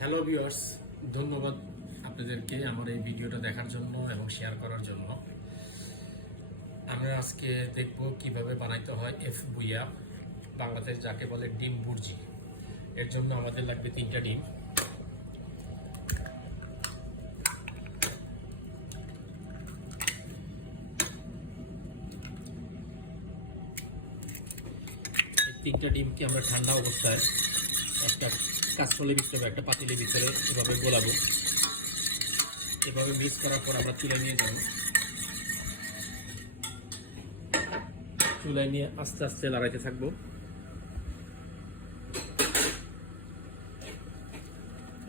Hello viewers, ধন্যবাদ আপনাদেরকে আমার এই ভিডিওটা দেখার জন্য এবং শেয়ার করার জন্য। আমরা আজকে দেখব কিভাবে বানাইতে হয় এফ বুইয়া, বাংলাদেশ যাকে বলে ডিম বুর্জি। এর জন্য আমাদের লাগবে 3টা ডিম। এই 3টা ডিমকে আমরা ঠান্ডা অবস্থায় একটা কাঁচকলের ভিতরে একটা পাতিলের ভিতরে এভাবে গোলাবো। এভাবে মিক্স করার পর আমরা তুলে নিয়ে যাব। চুলায় নিয়ে আস্তে আস্তে লড়াইতে থাকবো।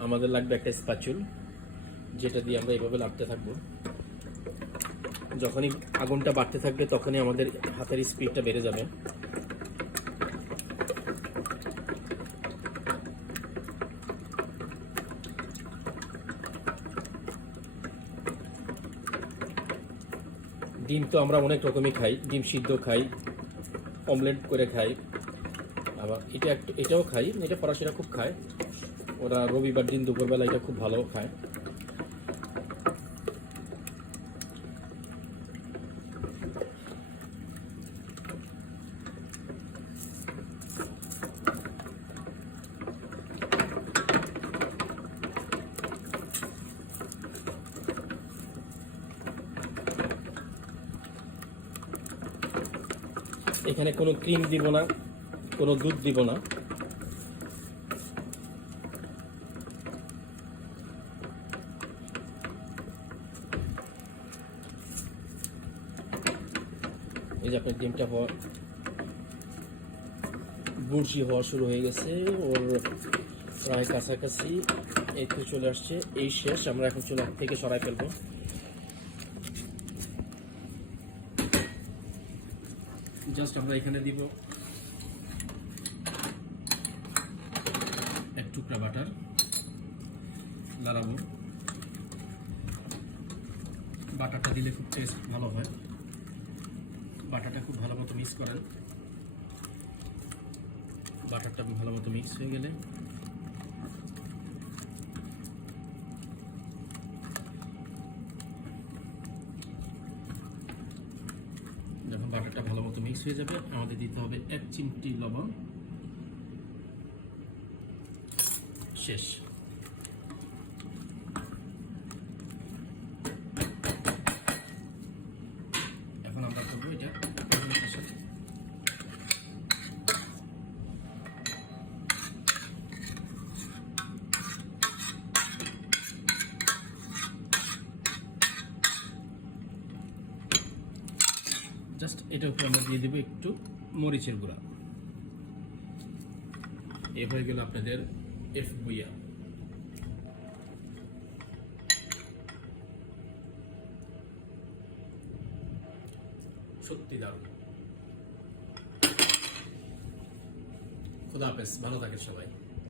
আমাদের লাগবে একটা স্প্যাচুল, যেটা দিয়ে আমরা এভাবে লাড়তে থাকবো। যখনই আগুনটা বাড়তে থাকবে তখনই আমাদের হাতের স্পিডটা বেড়ে যাবে। ডিম তো আমরা অনেক রকমই খাই, ডিম সিদ্ধ খাই, অমলেট করে খাই, আবার এটাও খাই। এটা ফরাসিরা খুব খায়, ওরা রবিবার দিন দুপুরবেলা এটা খুব ভালো খায়। এখানে কোনো ক্রিম দিব না, কোনো দুধ দিব না। এই যে আপনার ডিমটা বুর্জি হওয়া শুরু হয়ে গেছে, ওর প্রায় কাছাকাছি একটু চলে আসছে। এই শেষ, আমরা এখন চুলা থেকে সরাই ফেলবো। জাস্ট আমরা এখানে দিব এক টুকরা বাটার, লাড়াবো। বাটারটা দিলে খুব টেস্ট ভালো হয়। বাটারটা খুব ভালো মতো মিক্স করেন। বাটারটা ভালো মতো মিক্স হয়ে গেলে যখন বাটারটা ভালো মতো মিক্স হয়ে যাবে, আমাদের দিতে হবে 1 চিমটি লবণ। শেষ। এখন আমরা করবো এটা সাথে জাস্ট এটার উপরে আমরা দিয়ে দেবো একটু মরিচের গুঁড়া। এ হয়ে গেল আপনাদের এফ বুইয়া। সত্যি দারুণ। খুদা হাফেজ, ভালো থাকেন সবাই।